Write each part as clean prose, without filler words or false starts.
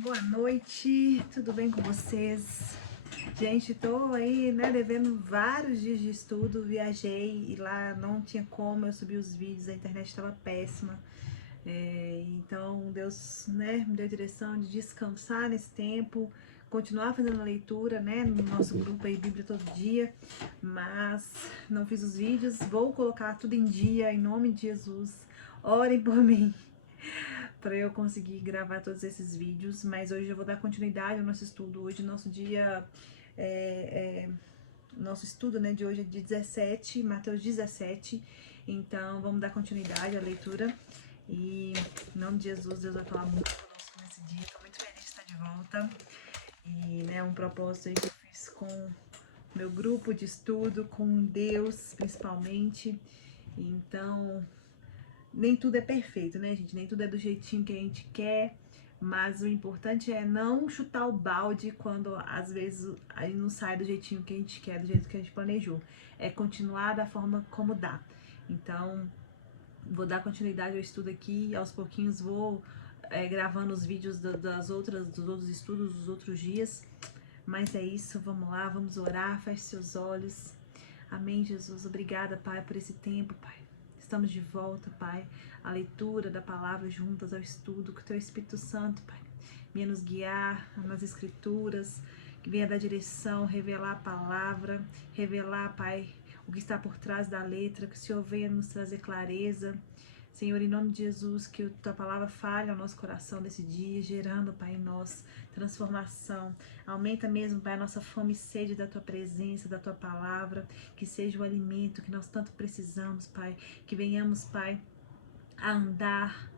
Boa noite, tudo bem com vocês? Gente, tô aí, né, devendo vários dias de estudo, viajei e lá não tinha como eu subir os vídeos, a internet estava péssima. Então Deus, né, me deu direção de descansar nesse tempo, continuar fazendo a leitura, né, no nosso grupo aí, Bíblia todo dia, mas não fiz os vídeos, vou colocar tudo em dia, em nome de Jesus. Orem por mim, para eu conseguir gravar todos esses vídeos, mas hoje eu vou dar continuidade ao nosso estudo. Hoje, nosso dia, é, é, nosso estudo, né, de hoje é de 17, Mateus 17, então vamos dar continuidade à leitura e em nome de Jesus, Deus vai falar muito conosco nesse dia. Estou muito feliz de estar de volta e, né, um propósito aí que eu fiz com meu grupo de estudo, com Deus principalmente. Então, nem tudo é perfeito, né, gente? Nem tudo é do jeitinho que a gente quer, mas o importante é não chutar o balde quando às vezes aí não sai do jeitinho que a gente quer, do jeito que a gente planejou. É continuar da forma como dá. Então, vou dar continuidade ao estudo aqui, aos pouquinhos vou gravando os vídeos dos outros estudos dos outros dias. Mas é isso, vamos lá, vamos orar, feche seus olhos. Amém, Jesus. Obrigada, Pai, por esse tempo, Pai. Estamos de volta, Pai, à leitura da palavra juntas, ao estudo, que o Teu Espírito Santo, Pai, venha nos guiar nas Escrituras, que venha dar direção, revelar a palavra, revelar, Pai, o que está por trás da letra, que o Senhor venha nos trazer clareza. Senhor, em nome de Jesus, que a Tua palavra fale ao nosso coração nesse dia, gerando, Pai, em nós transformação. Aumenta mesmo, Pai, a nossa fome e sede da Tua presença, da Tua palavra, que seja o alimento que nós tanto precisamos, Pai. Que venhamos, Pai, a andar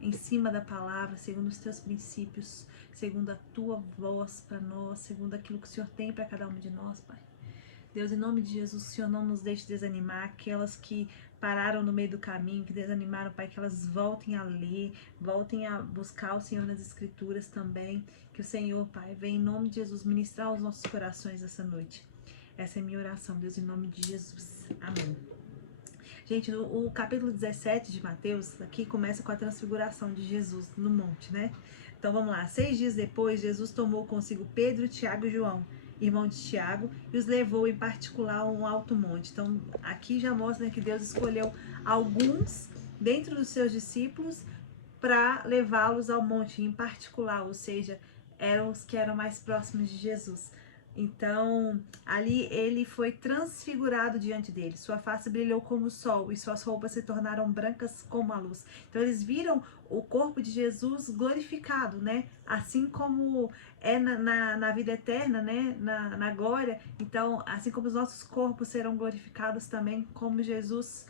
em cima da palavra, segundo os Teus princípios, segundo a Tua voz para nós, segundo aquilo que o Senhor tem para cada um de nós, Pai. Deus, em nome de Jesus, o Senhor não nos deixe desanimar, aquelas que pararam no meio do caminho, que desanimaram, Pai, que elas voltem a ler, voltem a buscar o Senhor nas Escrituras também, que o Senhor, Pai, venha em nome de Jesus ministrar os nossos corações essa noite. Essa é a minha oração, Deus, em nome de Jesus. Amém. Gente, o capítulo 17 de Mateus, aqui começa com a transfiguração de Jesus no monte, né? Então vamos lá. 6 dias depois, Jesus tomou consigo Pedro, Tiago e João, irmão de Tiago, e os levou em particular a um alto monte. Então aqui já mostra, né, que Deus escolheu alguns dentro dos seus discípulos para levá-los ao monte em particular, ou seja, eram os que eram mais próximos de Jesus. Então, ali ele foi transfigurado diante deles. Sua face brilhou como o sol e suas roupas se tornaram brancas como a luz. Então, eles viram o corpo de Jesus glorificado, né? Assim como é na vida eterna, né? Na glória. Então, assim como os nossos corpos serão glorificados também, como Jesus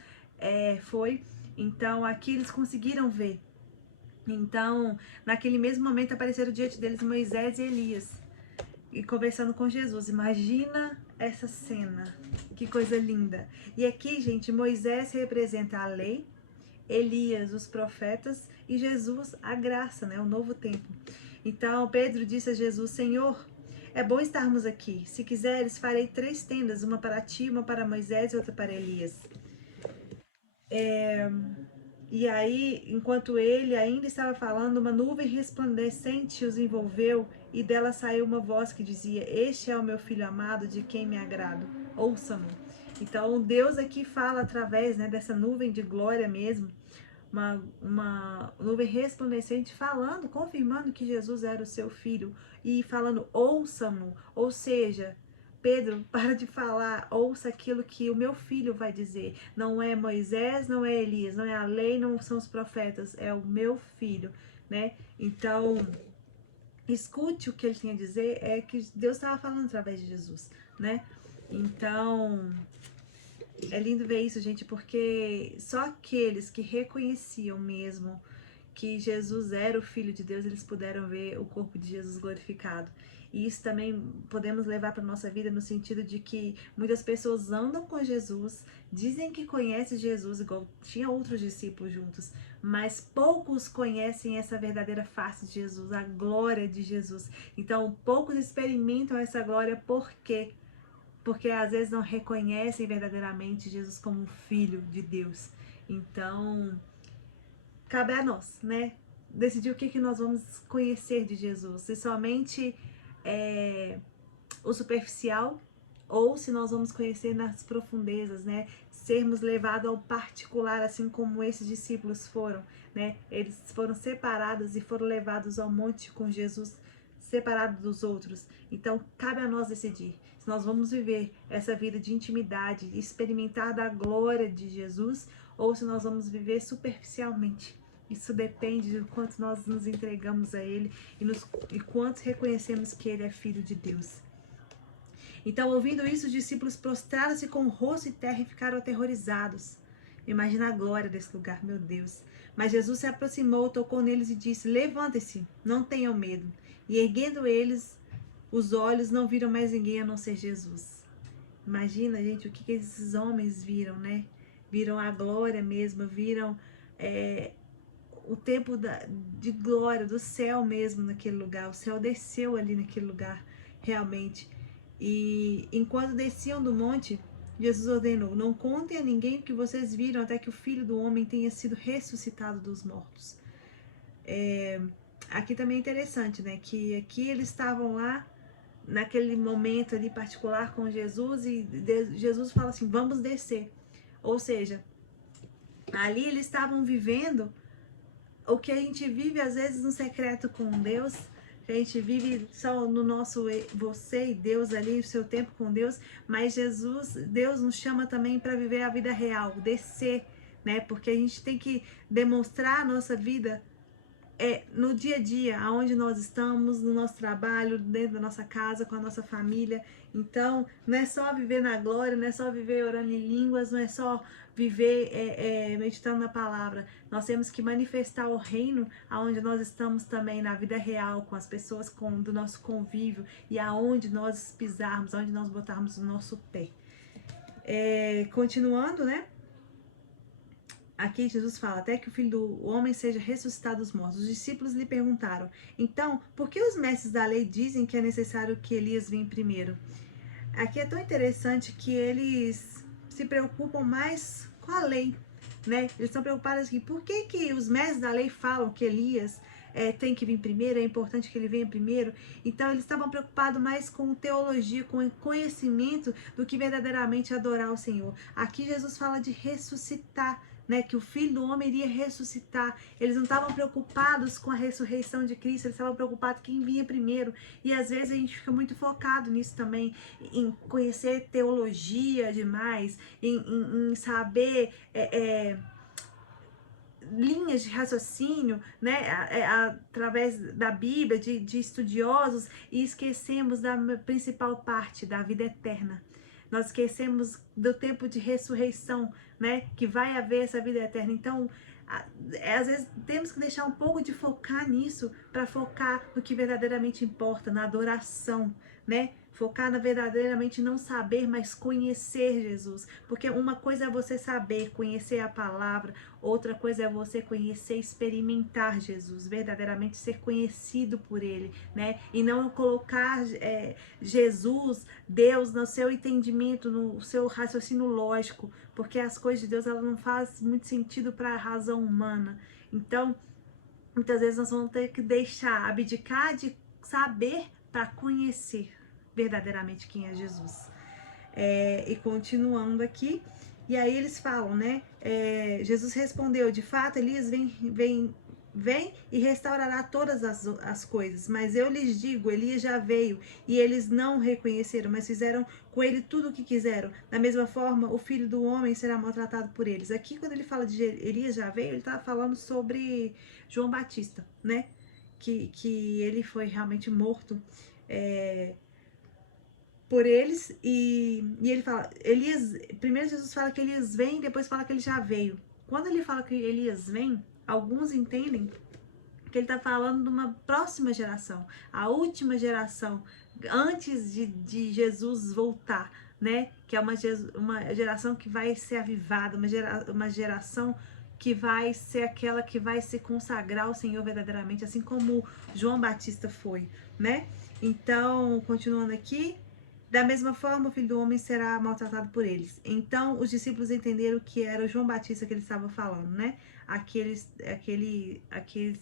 foi. Então, aqui eles conseguiram ver. Então, naquele mesmo momento apareceram diante deles Moisés e Elias e conversando com Jesus. Imagina essa cena, que coisa linda. E aqui, gente, Moisés representa a lei, Elias, os profetas, e Jesus, a graça, né, o novo tempo. Então, Pedro disse a Jesus: Senhor, é bom estarmos aqui. Se quiseres, farei 3 tendas, uma para ti, uma para Moisés e outra para Elias. E aí, enquanto ele ainda estava falando, uma nuvem resplandecente os envolveu e dela saiu uma voz que dizia: Este é o meu filho amado, de quem me agrado. Ouça-no. Então, Deus aqui fala através, né, dessa nuvem de glória mesmo, uma nuvem resplandecente falando, confirmando que Jesus era o seu filho e falando: ouça-no. Ou seja, Pedro, para de falar, ouça aquilo que o meu filho vai dizer. Não é Moisés, não é Elias, não é a lei, não são os profetas, é o meu filho, né? Então, escute o que ele tinha a dizer, é que Deus estava falando através de Jesus, né? Então, é lindo ver isso, gente, porque só aqueles que reconheciam mesmo que Jesus era o Filho de Deus, eles puderam ver o corpo de Jesus glorificado. E isso também podemos levar para a nossa vida no sentido de que muitas pessoas andam com Jesus, dizem que conhecem Jesus, igual tinha outros discípulos juntos, mas poucos conhecem essa verdadeira face de Jesus, a glória de Jesus. Então, poucos experimentam essa glória porque às vezes não reconhecem verdadeiramente Jesus como um filho de Deus. Então, cabe a nós, né? decidir o que nós vamos conhecer de Jesus. Se somente o superficial ou se nós vamos conhecer nas profundezas, né? Sermos levados ao particular, assim como esses discípulos foram, né? Eles foram separados e foram levados ao monte com Jesus, separados dos outros. Então, cabe a nós decidir se nós vamos viver essa vida de intimidade, experimentar da glória de Jesus, ou se nós vamos viver superficialmente. Isso depende de quanto nós nos entregamos a Ele e quanto reconhecemos que Ele é Filho de Deus. Então, ouvindo isso, os discípulos prostraram-se com o rosto em terra e ficaram aterrorizados. Imagina a glória desse lugar, meu Deus. Mas Jesus se aproximou, tocou neles e disse: levantem-se, não tenham medo. E erguendo eles os olhos, não viram mais ninguém a não ser Jesus. Imagina, gente, o que esses homens viram, né? Viram a glória mesmo, viram o tempo de glória do céu mesmo naquele lugar. O céu desceu ali naquele lugar, realmente. E enquanto desciam do monte, Jesus ordenou: não contem a ninguém o que vocês viram até que o Filho do Homem tenha sido ressuscitado dos mortos. Aqui também é interessante, né? Que aqui eles estavam lá, naquele momento ali particular com Jesus, e Jesus fala assim: vamos descer. Ou seja, ali eles estavam vivendo o que a gente vive às vezes no secreto com Deus, que a gente vive só no nosso você e Deus ali, o seu tempo com Deus, mas Deus nos chama também para viver a vida real, descer, né? Porque a gente tem que demonstrar a nossa vida no dia a dia, aonde nós estamos, no nosso trabalho, dentro da nossa casa, com a nossa família. Então, não é só viver na glória, não é só viver orando em línguas, não é só viver meditando na palavra. Nós temos que manifestar o reino aonde nós estamos também na vida real, com as pessoas do nosso convívio e aonde nós pisarmos, aonde nós botarmos o nosso pé. Continuando, né? Aqui Jesus fala: até que o Filho do Homem seja ressuscitado dos mortos. Os discípulos lhe perguntaram: então, por que os mestres da lei dizem que é necessário que Elias venha primeiro? Aqui é tão interessante que eles se preocupam mais com a lei, né? Eles estão preocupados aqui: por que os mestres da lei falam que Elias tem que vir primeiro, é importante que ele venha primeiro? Então eles estavam preocupados mais com teologia, com conhecimento, do que verdadeiramente adorar o Senhor. Aqui Jesus fala de ressuscitar, né, que o Filho do Homem iria ressuscitar. Eles não estavam preocupados com a ressurreição de Cristo, eles estavam preocupados quem vinha primeiro. E às vezes a gente fica muito focado nisso também, em conhecer teologia demais, em saber linhas de raciocínio, né, através da Bíblia, de estudiosos, e esquecemos da principal parte, da vida eterna. Nós esquecemos do tempo de ressurreição, né? Que vai haver essa vida eterna. Então, às vezes temos que deixar um pouco de focar nisso para focar no que verdadeiramente importa, na adoração, né? Focar na verdadeiramente não saber, mas conhecer Jesus. Porque uma coisa é você saber, conhecer a palavra, outra coisa é você conhecer, experimentar Jesus, verdadeiramente ser conhecido por Ele, né? E não colocar Jesus, Deus, no seu entendimento, no seu raciocínio lógico, porque as coisas de Deus elas não fazem muito sentido para a razão humana. Então, muitas vezes nós vamos ter que abdicar de saber para conhecer verdadeiramente quem é Jesus. E continuando aqui, e aí eles falam, né? Jesus respondeu: de fato, Elias vem e restaurará todas as coisas. Mas eu lhes digo, Elias já veio e eles não reconheceram, mas fizeram com ele tudo o que quiseram. Da mesma forma, o Filho do Homem será maltratado por eles. Aqui, quando ele fala de Elias já veio, ele está falando sobre João Batista, né? Que ele foi realmente morto por eles, e ele fala, Elias, primeiro Jesus fala que Elias vem, depois fala que ele já veio. Quando ele fala que Elias vem, alguns entendem que ele está falando de uma próxima geração, a última geração, antes de Jesus voltar, né? Que é uma geração que vai ser avivada, uma geração que vai ser aquela que vai se consagrar ao Senhor verdadeiramente, assim como João Batista foi, né? Então, continuando aqui, Da mesma forma, o Filho do Homem será maltratado por eles. Então, os discípulos entenderam que era o João Batista que ele estava falando, né? Aqui eles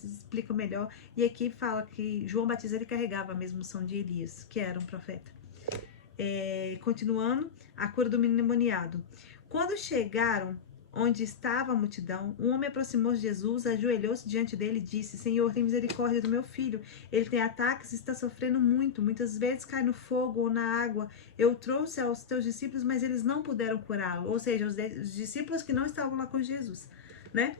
explicam melhor. E aqui fala que João Batista ele carregava a mesma unção de Elias, que era um profeta. Continuando, a cura do menino endemoniado. Quando chegaram onde estava a multidão, um homem aproximou-se de Jesus, ajoelhou-se diante dele e disse: Senhor, tem misericórdia do meu filho. Ele tem ataques e está sofrendo muito. Muitas vezes cai no fogo ou na água. Eu trouxe aos teus discípulos, mas eles não puderam curá-lo. Ou seja, os discípulos que não estavam lá com Jesus, né?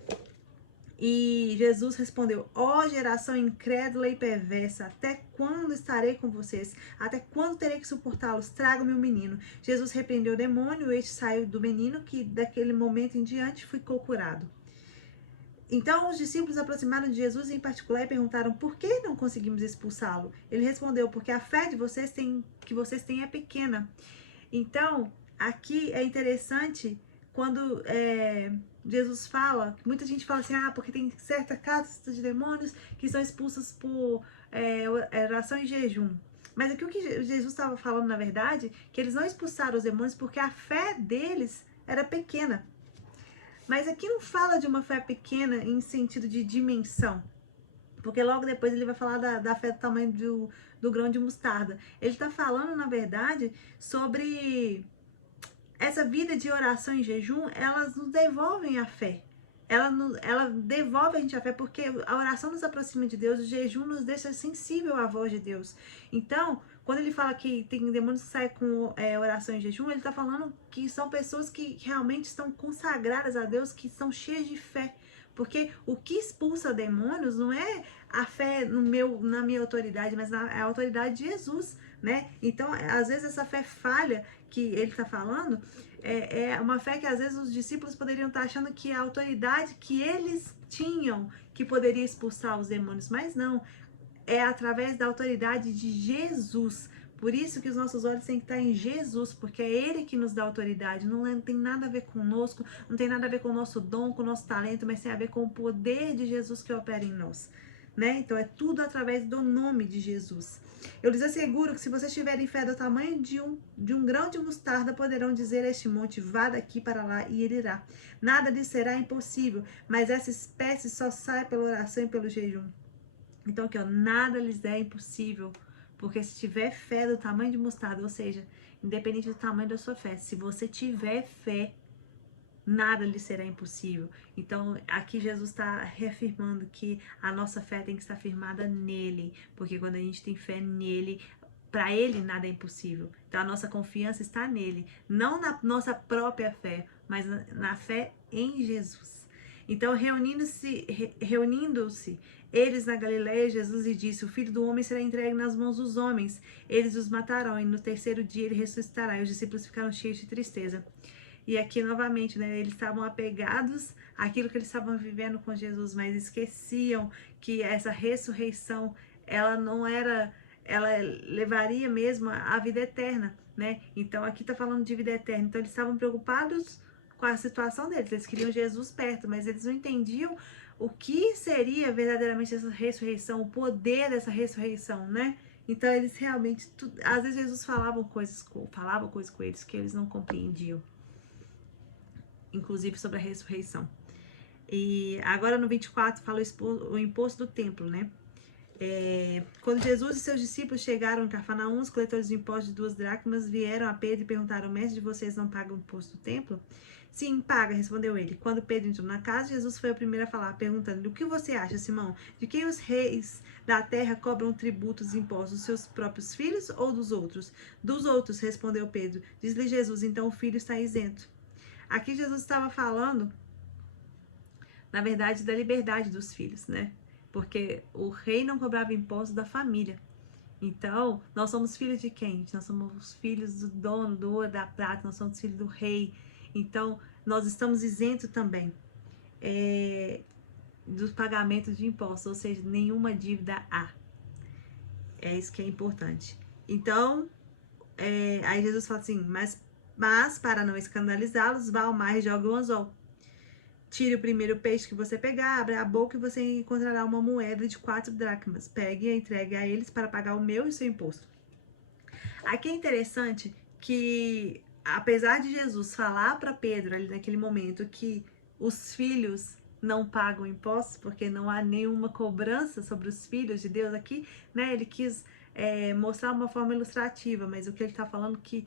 E Jesus respondeu: Ó geração incrédula e perversa, até quando estarei com vocês? Até quando terei que suportá-los? Tragam-me o menino. Jesus repreendeu o demônio, este saiu do menino, que daquele momento em diante ficou curado. Então os discípulos aproximaram de Jesus em particular e perguntaram: Por que não conseguimos expulsá-lo? Ele respondeu: Porque a fé de vocês que vocês têm é pequena. Então, aqui é interessante quando Jesus fala, muita gente fala assim, porque tem certa casta de demônios que são expulsas por oração e jejum. Mas aqui o que Jesus estava falando, na verdade, que eles não expulsaram os demônios porque a fé deles era pequena. Mas aqui não fala de uma fé pequena em sentido de dimensão. Porque logo depois ele vai falar da fé do tamanho do grão de mostarda. Ele está falando, na verdade, sobre essa vida de oração e jejum, elas nos devolvem a fé. Ela devolve a gente a fé, porque a oração nos aproxima de Deus, o jejum nos deixa sensível à voz de Deus. Então, quando ele fala que tem demônios que saem com oração e jejum, ele está falando que são pessoas que realmente estão consagradas a Deus, que são cheias de fé. Porque o que expulsa demônios não é a fé na minha autoridade, mas a autoridade de Jesus, né? Então, às vezes essa fé falha que ele está falando é uma fé que às vezes os discípulos poderiam estar achando que a autoridade que eles tinham que poderia expulsar os demônios, mas não, é através da autoridade de Jesus. Por isso que os nossos olhos têm que estar em Jesus, porque é Ele que nos dá autoridade. Não tem nada a ver conosco, não tem nada a ver com o nosso dom, com o nosso talento, mas tem a ver com o poder de Jesus que opera em nós. Né? Então é tudo através do nome de Jesus. Eu lhes asseguro que se vocês tiverem fé do tamanho de um grão de mostarda, poderão dizer a este monte: vá daqui para lá, e ele irá. Nada lhes será impossível, mas essa espécie só sai pela oração e pelo jejum. Então aqui, ó, nada lhes é impossível, porque se tiver fé do tamanho de mostarda, ou seja, independente do tamanho da sua fé, se você tiver fé, nada lhe será impossível. Então, aqui Jesus está reafirmando que a nossa fé tem que estar firmada nele, porque quando a gente tem fé nele, para ele nada é impossível. Então, a nossa confiança está nele, não na nossa própria fé, mas na fé em Jesus. Então, reunindo-se eles na Galileia, Jesus lhe disse: O Filho do Homem será entregue nas mãos dos homens. Eles os matarão e no terceiro dia ele ressuscitará. E os discípulos ficaram cheios de tristeza. E aqui novamente, né, eles estavam apegados àquilo que eles estavam vivendo com Jesus, mas esqueciam que essa ressurreição, ela não era, ela levaria mesmo à vida eterna, né? Então aqui tá falando de vida eterna. Então eles estavam preocupados com a situação deles, eles queriam Jesus perto, mas eles não entendiam o que seria verdadeiramente essa ressurreição, o poder dessa ressurreição, né? Então eles realmente, às vezes Jesus falava coisas com eles que eles não compreendiam, inclusive sobre a ressurreição. E agora no 24 fala o imposto do templo, né? Quando Jesus e seus discípulos chegaram em Cafarnaum, os coletores de impostos de 2 dracmas vieram a Pedro e perguntaram: Mestre, de vocês não paga o imposto do templo? Sim, paga, respondeu ele. Quando Pedro entrou na casa, Jesus foi o primeiro a falar, perguntando: O que você acha, Simão? De quem os reis da terra cobram tributos e impostos? Dos seus próprios filhos ou dos outros? Dos outros, respondeu Pedro. Diz-lhe Jesus: Então o filho está isento. Aqui Jesus estava falando, na verdade, da liberdade dos filhos, né? Porque o rei não cobrava imposto da família. Então, nós somos filhos de quem? Nós somos filhos do dono, do ouro, da prata, nós somos filhos do rei. Então, nós estamos isentos também dos pagamentos de impostos, ou seja, nenhuma dívida há. É isso que é importante. Então, aí Jesus fala assim, mas para não escandalizá-los, vá ao mar e jogue um anzol. Tire o primeiro peixe que você pegar, abra a boca e você encontrará uma moeda de 4 dracmas. Pegue e entregue a eles para pagar o meu e o seu imposto. Aqui é interessante que, apesar de Jesus falar para Pedro ali naquele momento que os filhos não pagam impostos, porque não há nenhuma cobrança sobre os filhos de Deus aqui, né? Ele quis mostrar uma forma ilustrativa, mas o que ele está falando que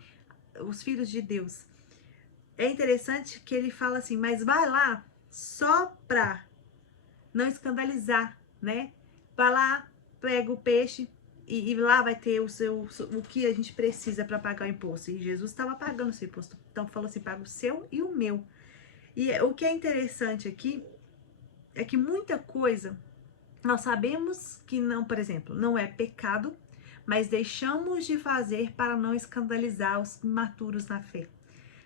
os filhos de Deus. É interessante que ele fala assim, mas vai lá só para não escandalizar, né? Vai lá, pega o peixe e lá vai ter o que a gente precisa para pagar o imposto. E Jesus estava pagando o seu imposto. Então falou assim, paga o seu e o meu. E o que é interessante aqui é que muita coisa nós sabemos que não, por exemplo, não é pecado, mas deixamos de fazer para não escandalizar os imaturos na fé,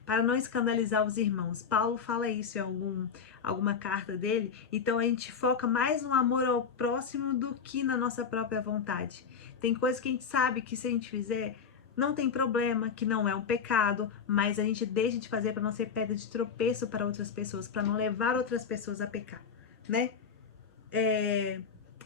para não escandalizar os irmãos. Paulo fala isso em alguma carta dele. Então a gente foca mais no amor ao próximo do que na nossa própria vontade. Tem coisas que a gente sabe que se a gente fizer, não tem problema, que não é um pecado, mas a gente deixa de fazer para não ser pedra de tropeço para outras pessoas, para não levar outras pessoas a pecar, né?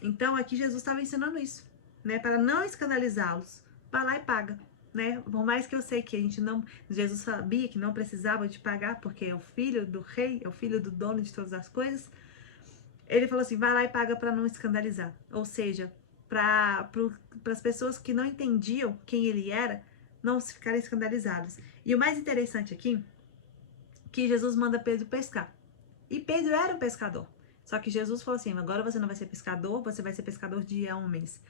Então aqui Jesus estava ensinando isso, né? Para não escandalizá-los, vai lá e paga, né? Por mais que eu sei que a gente não, Jesus sabia que não precisava de pagar, porque é o filho do rei, é o filho do dono de todas as coisas. Ele falou assim, vai lá e paga para não escandalizar. Ou seja, para as pessoas que não entendiam quem ele era, não se ficarem escandalizadas. E o mais interessante aqui, que Jesus manda Pedro pescar. E Pedro era um pescador. Só que Jesus falou assim, agora você não vai ser pescador, você vai ser pescador de homens.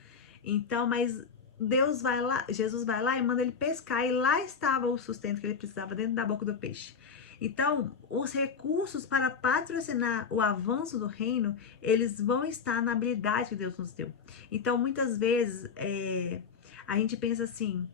Então, mas Deus vai lá, Jesus vai lá e manda ele pescar. E lá estava o sustento que ele precisava dentro da boca do peixe. Então, os recursos para patrocinar o avanço do reino, eles vão estar na habilidade que Deus nos deu. Então, muitas vezes, a gente pensa assim,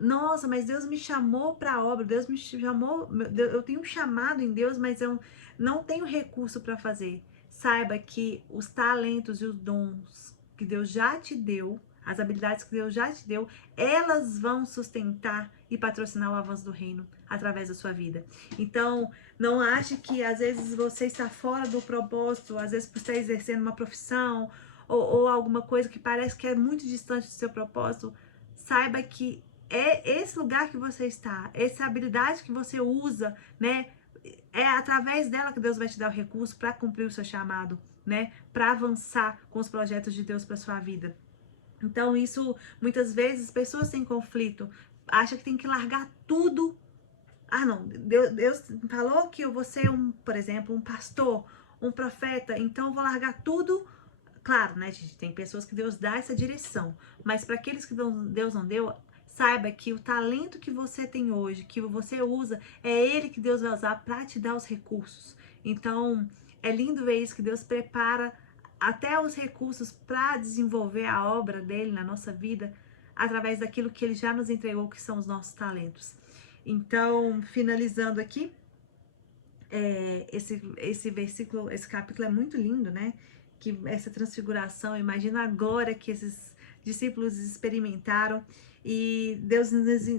nossa, mas Deus me chamou para a obra, Deus me chamou, eu tenho um chamado em Deus, mas eu não tenho recurso para fazer. Saiba que os talentos e os dons que Deus já te deu, as habilidades que Deus já te deu, elas vão sustentar e patrocinar o avanço do reino através da sua vida. Então, não ache que às vezes você está fora do propósito, às vezes você está exercendo uma profissão ou alguma coisa que parece que é muito distante do seu propósito. Saiba que é esse lugar que você está, essa habilidade que você usa, né? É através dela que Deus vai te dar o recurso para cumprir o seu chamado, né? Para avançar com os projetos de Deus para sua vida. Então, isso, muitas vezes, pessoas têm conflito, acham que tem que largar tudo. Ah, não, Deus falou que eu vou ser por exemplo, um pastor, um profeta, então eu vou largar tudo. Claro, né, gente, tem pessoas que Deus dá essa direção, mas para aqueles que Deus não deu, saiba que o talento que você tem hoje, que você usa, é ele que Deus vai usar para te dar os recursos. Então, é lindo ver isso, que Deus prepara até os recursos para desenvolver a obra dele na nossa vida, através daquilo que ele já nos entregou, que são os nossos talentos. Então, finalizando aqui, esse versículo, esse capítulo é muito lindo, né? Que essa transfiguração, imagina agora que esses discípulos experimentaram e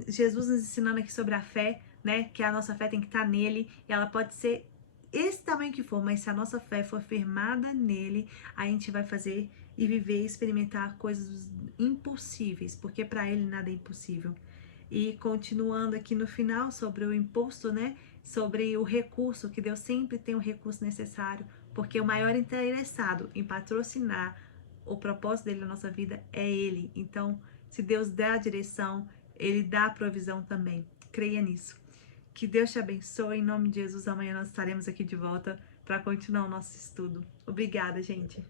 Jesus nos ensinando aqui sobre a fé, né? Que a nossa fé tem que estar nele e ela pode ser esse tamanho que for, mas se a nossa fé for firmada nele, a gente vai fazer e viver e experimentar coisas impossíveis, porque para ele nada é impossível. E continuando aqui no final sobre o imposto, né? Sobre o recurso, que Deus sempre tem o recurso necessário, porque o maior interessado em patrocinar o propósito dele na nossa vida é Ele. Então, se Deus der a direção, Ele dá a provisão também. Creia nisso. Que Deus te abençoe. Em nome de Jesus, amanhã nós estaremos aqui de volta para continuar o nosso estudo. Obrigada, gente.